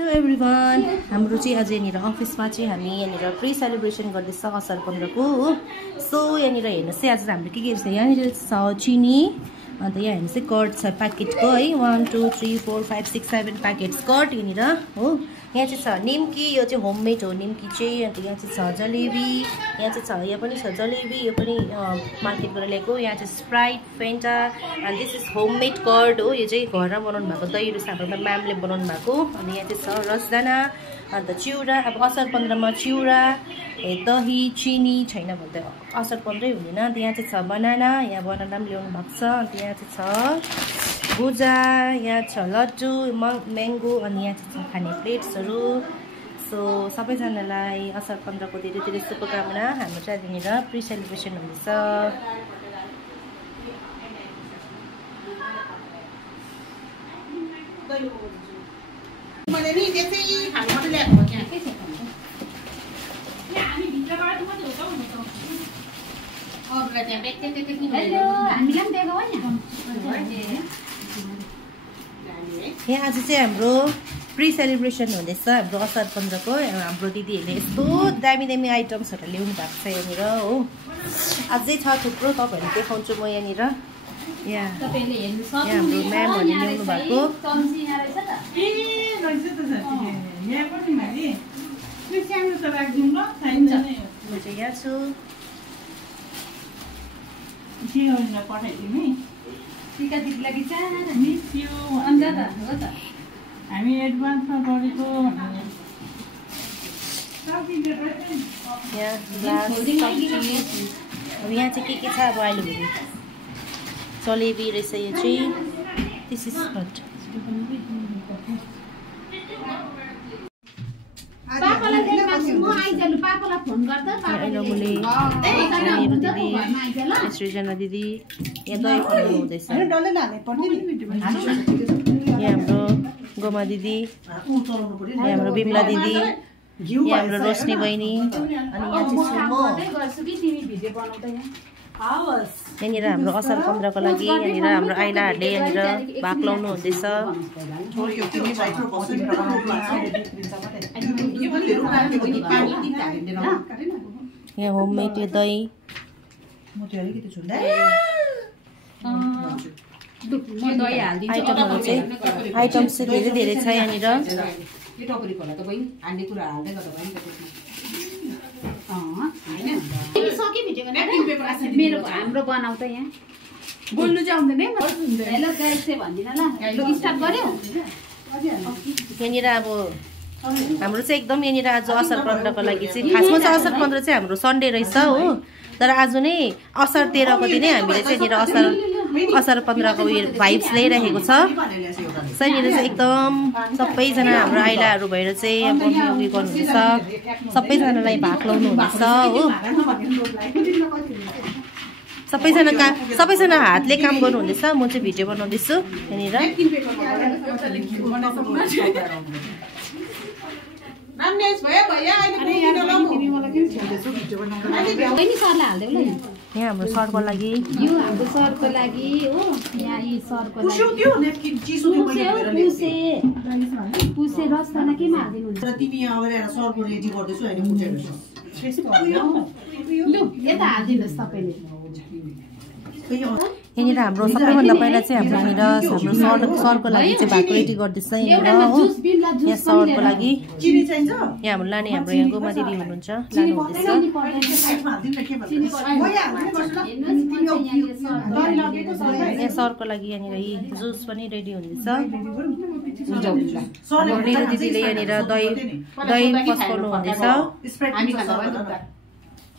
Hello everyone, हाम्रो चाहिँ आज यहाँनिर अफिसमा चाहिँ हामी यहाँनिर प्री सेलिब्रेसन गर्दैछ असार 15 को हो। सो यहाँनिर हेर्नुहोस् चाहिँ आज हाम्रो के छ, यहाँनिर छ चिनी, अन्त यहाँ हेर्नुहोस् चाहिँ कर्ड छ प्याकेटको है, 1 2 3 4 5 6 7 प्याकेट्स कर्ड यहाँनिर हो। यहाँ चाहिँ छ निम्की, यो चाहिँ होममेड हो निम्की चाहिँ। अन्त यहाँ चाहिँ छ जलेबी, यहाँ चाहिँ छ, यहाँ पनि छ जलेबी, यो पनि मार्केटबाट ल्याएको। यहाँ चाहिँ Sprite, Fanta, and this is homemade curd हो। यो चाहिँ घरमा बनाउनु भएको दही रुस हाम्रो म्यामले बनाउनु भएको। अनि यहाँ चाहिँ छ रसदाना, अन्त चिउरा, अब असार 15 मा चिउरा, दही, चिनी छैन भने त असार 15 हुँदैन। अन्त यहाँ चाहिँ छ बनाना, यहाँ बनाना पनि ल्याउनु भएको छ। अन्त यहाँ चाहिँ छ भुजा, यहाँ छ लड्डु, म्याङ्गो, अनि यहाँ चाहिँ छ खाने प्लेट्सहरू। सो सबैजनालाई असार 15 को धेरै धेरै शुभकामना। हाम्रो चाहिँ यहाँनिर प्री सेलिब्रेसन हुँदैछ। यहाँ आज चाहिँ हाम्रो प्री सेलिब्रेसन हुँदैछ हाम्रो असार 15 को। हाम्रो दिदीहरूले यस्तो दामी दामी आइटम्सहरू ल्याउनु भएको छ यहाँनिर हो। अझै छ थुप्रो, तपाईँहरूले देखाउँछु म यहाँनिर। यहाँ हाम्रो म्यामहरूले ल्याउनु भएको। म चाहिँ यहाँ छु। हामी एडभान्समा गरेको अब यहाँ चाहिँ के छ अब अहिले भोलि जलेबी रहेछ यो चाहिँ। This is hot. सृजना दिदी यहाँ दही खुवाउनु हुँदैछ। यहाँ हाम्रो गोमा दिदी, यहाँ हाम्रो बिमला दिदी, यहाँ हाम्रो रोशनी बहिनी, अनि यहाँ यहाँनिर हाम्रो असार 15 को लागि यहाँनिर हाम्रो आइलाहरूले यहाँनिर भाग लाउनु हुँदैछ। यहाँ होममेड यो दही आइटमहरू चाहिँ आइटम्स चाहिँ धेरै धेरै छ यहाँनिर। हाम्रो बनाउ त यहाँ बोल्नु चाहिँ आउँदैन। हेलो गाइस चाहिँ भन्दिन ल, स्टार्ट गर्यो। यहाँनिर अब हाम्रो चाहिँ एकदम यहाँनिर आज असार 15 को लागि चाहिँ खासमा चाहिँ असार 15 चाहिँ हाम्रो सन्डे रहेछ हो। तर आज नै असार 13 को दिन हामीले चाहिँ यहाँनिर असार 15 को उयो भाइब्स ल्याइरहेको छ। यहाँनिर चाहिँ एकदम सबैजना हाम्रो आइलाहरू भएर चाहिँ अब उयो गर्नुहुँदैछ, सबैजनालाई भाग लाउनु हुँदैछ हो। सबैजना हातले काम गर्नुहुँदैछ। म चाहिँ भिडियो बनाउँदैछु यहाँनिर। यहाँ हाम्रो सरको लागि, यो हाम्रो सरको लागि हो। यहाँ यी सरको लागि पुसे रसदाना केमा हालिदिनुहुन्छ? तिमी यहाँ आएर सरको रेडी गर्दैछु हैन लु यता हालिदिनुहोस् तपाईँले। यहाँनिर हाम्रो सबैभन्दा पहिला चाहिँ हाम्रो यहाँनिर सरको लागि चाहिँ भाग रेडी गर्दैछ यहाँनिर हो। यहाँ सरको लागि यहाँ हाम्रो लाने हाम्रो यहाँ गोमा दिदी हुनुहुन्छ, लानु हुँदैछ। यहाँ सरको लागि यहाँनिर यी जुस पनि रेडी हुँदैछ। निरु दिदीले यहाँनिर दही पस्काउनु हुँदैछ।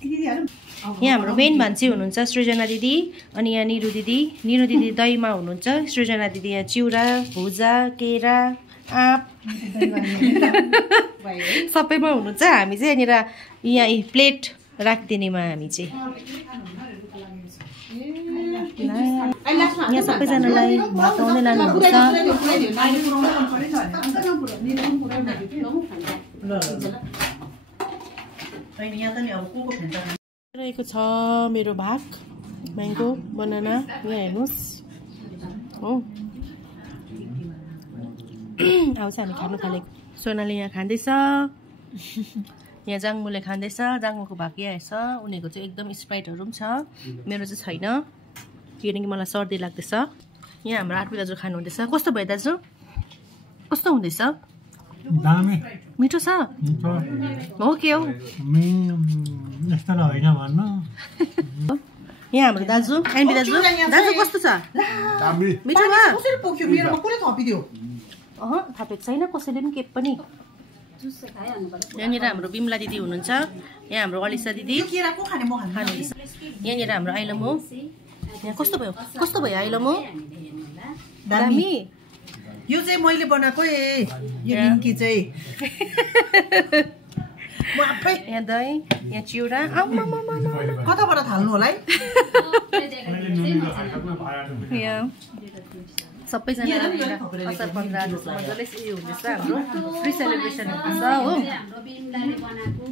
यहाँ हाम्रो मेन मान्छे हुनुहुन्छ सृजना दिदी, अनि यहाँ निरु दिदी दहीमा हुनुहुन्छ, सृजना दिदी यहाँ चिउरा, भुजा, केरा, आँप सबैमा हुनुहुन्छ। हामी चाहिँ यहाँनिर यहाँ प्लेट राखिदिनेमा हामी चाहिँ यहाँ सबैजनालाई भात आउँदै लानुहुन्छ। रहेको छ मेरो भाग म्याङ्गो बनाना। यहाँ हेर्नुहोस् हो। अब चाहिँ हामी खानु थालेको सोनाली यहाँ खाँदैछ यहाँ जाङ्मुले खाँदैछ जाङ्मुको भाग्य आएछ उनीहरूको चाहिँ एकदम स्प्राइटहरू पनि छ मेरो चाहिँ छैन किनकि मलाई सर्दी लाग्दैछ यहाँ हाम्रो आरपी दाजु खानुहुँदैछ कस्तो भयो दाजु कस्तो हुँदैछ दामी मिठो छ हो के हो यस्तो होइन भन्नु यहाँ हाम्रो दाजु एन्डी दाजु दाजु कस्तो छ मिठो भयो कसरी पोख्यो मेरोमा कुनै थपिदियो थापेको छैन कसैले पनि के पनि यहाँनिर हाम्रो बिमला दिदी हुनुहुन्छ यहाँ हाम्रो अलिसा दिदी केराको खाने म खानुहुँदैछ यहाँनिर हाम्रो आइलम हो यहाँ कस्तो भयो आइलम हो दामी यो चाहिँ मैले बनाएको यो निम्की चाहिँ म आफै यहाँ दही यहाँ चिउरा कताबाट थाल्नु होला है यहाँ सबैजना असार 15 जस्तो मजाले उयो हुँदैछ हाम्रो फ्री सेलिब्रेसन हुँदैछ हो हाम्रो बिमलाले बनाएको